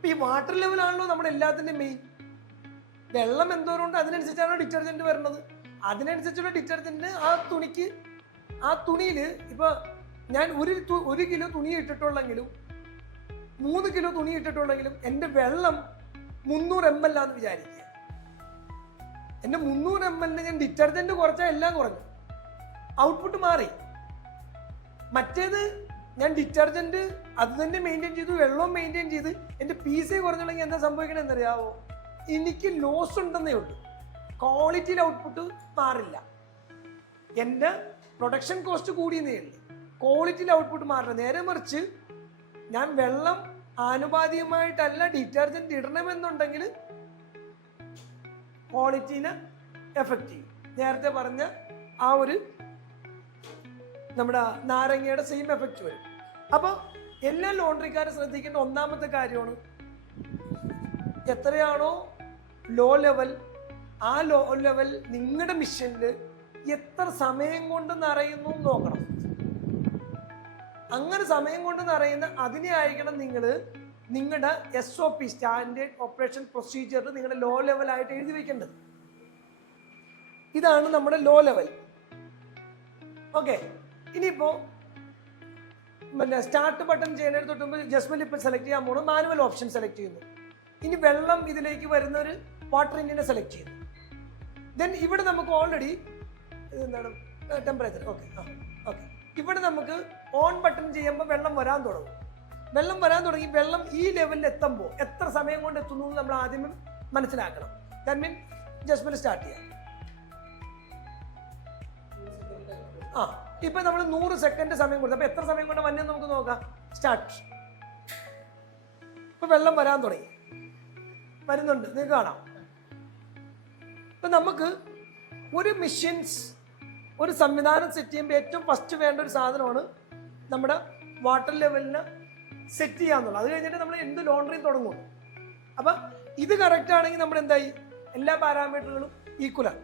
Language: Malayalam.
ഇപ്പൊ ഈ വാട്ടർ ലെവലാണല്ലോ നമ്മുടെ എല്ലാത്തിൻ്റെ മെയിൻ. വെള്ളം എന്തോരമുണ്ട് അതിനനുസരിച്ചാണ് ഡിറ്റർജന്റ് വരുന്നത്. അതിനനുസരിച്ചുള്ള ഡിറ്റർജന്റ് ആ തുണിയിൽ ഇപ്പൊ ഞാൻ 1 കിലോ തുണി ഇട്ടിട്ടുള്ളെങ്കിലും 3 കിലോ തുണി ഇട്ടിട്ടുള്ളെങ്കിലും എൻ്റെ വെള്ളം 300 ml ആണെന്ന് വിചാരിക്കുക. എൻ്റെ 300 ml ഞാൻ ഡിറ്റർജന്റ് കുറച്ചാൽ എല്ലാം കുറഞ്ഞു, ഔട്ട്പുട്ട് മാറി. മറ്റേത് ഞാൻ ഡിറ്റർജന്റ് അത് തന്നെ മെയിൻറ്റെയിൻ ചെയ്തു, വെള്ളവും മെയിൻറ്റെയിൻ ചെയ്ത് എൻ്റെ പീസേ കുറഞ്ഞുണ്ടെങ്കിൽ എന്താ സംഭവിക്കണേ എന്നറിയാവോ? എനിക്ക് ലോസ് ഉണ്ടെന്നേ ഉള്ളൂ, ക്വാളിറ്റിയിൽ ഔട്ട്പുട്ട് മാറില്ല. എൻ്റെ പ്രൊഡക്ഷൻ കോസ്റ്റ് കൂടിയെന്നേ ഉള്ളൂ, ക്വാളിറ്റിയിൽ ഔട്ട്പുട്ട് മാറില്ല. നേരെ മറിച്ച് ഞാൻ വെള്ളം ആനുപാതികമായിട്ടല്ല ഡിറ്റർജന്റ് ഇടണമെന്നുണ്ടെങ്കിൽ ക്വാളിറ്റീനെ എഫക്റ്റ് ചെയ്യും. നേരത്തെ പറഞ്ഞ ആ ഒരു നമ്മുടെ നാരങ്ങയുടെ സെയിം എഫക്റ്റ് വരും. അപ്പോൾ എല്ലാ ലോണ്ടറിക്കാരും ശ്രദ്ധിക്കേണ്ട ഒന്നാമത്തെ കാര്യമാണ്, എത്രയാണോ ലോ ലെവൽ ആ ലോ ലെവൽ നിങ്ങളുടെ മിഷനിൽ എത്ര സമയം കൊണ്ട് നിറയുന്നു നോക്കണം. അങ്ങനെ സമയം കൊണ്ട് നിറയുന്ന അതിനെ ആയിരിക്കണം നിങ്ങൾ നിങ്ങളുടെ SOP സ്റ്റാൻഡേർഡ് ഓപ്പറേഷൻ പ്രൊസീജിയർ നിങ്ങളുടെ ലോ ലെവലായിട്ട് എഴുതി വെക്കേണ്ടത്. ഇതാണ് നമ്മുടെ ലോ ലെവൽ. ഓക്കെ, ഇനിയിപ്പോ സ്റ്റാർട്ട് ബട്ടൺ ചെയ്യുന്നതിന് തൊട്ട് മുമ്പ് ജസ്മെന്റ് ഇപ്പൊ സെലക്ട് ചെയ്യാൻ പോകുന്നത് മാനുവൽ ഓപ്ഷൻ സെലക്ട് ചെയ്യുന്നു. ഇനി വെള്ളം ഇതിലേക്ക് വരുന്ന ഒരു വാട്ടർ എഞ്ചിനെ സെലക്ട് ചെയ്യുന്നു. ദെൻ ഇവിടെ നമുക്ക് ഓൾറെഡി എന്താണ് ടെമ്പറേച്ചർ. ഓക്കെ, ഇവിടെ നമുക്ക് ഓൺ ബട്ടൺ ചെയ്യുമ്പോൾ വെള്ളം വരാൻ തുടങ്ങും. വെള്ളം ഈ ലെവലിൽ എത്തുമ്പോൾ എത്ര സമയം കൊണ്ട് എത്തുന്നു എന്ന് നമ്മൾ ആദ്യമേ മനസ്സിലാക്കണം. ദാറ്റ് മീൻ ജസ്മെന്റ് സ്റ്റാർട്ട് ചെയ്യാം. ഇപ്പൊ നമ്മൾ 100 സെക്കൻഡ് സമയം കൊടുത്തു. അപ്പൊ എത്ര സമയം കൊണ്ട് വന്നെന്ന് നമുക്ക് നോക്കാം. സ്റ്റാർട്ട്. ഇപ്പൊ വെള്ളം വരാൻ തുടങ്ങി, വരുന്നുണ്ട്, നിങ്ങൾക്ക് കാണാം. ഇപ്പൊ നമുക്ക് ഒരു മെഷീൻസ് ഒരു സംവിധാനം സെറ്റ് ചെയ്യുമ്പോൾ ഏറ്റവും ഫസ്റ്റ് വേണ്ട ഒരു സാധനമാണ് നമ്മുടെ വാട്ടർ ലെവലിന് സെറ്റ് ചെയ്യാന്നുള്ളത്. അത് കഴിഞ്ഞിട്ട് നമ്മൾ എന്ത് ലോണ്ടറിയും തുടങ്ങും. അപ്പം ഇത് കറക്റ്റ് ആണെങ്കിൽ നമ്മൾ എന്തായി, എല്ലാ പാരാമീറ്ററുകളും ഈക്വലാണ്.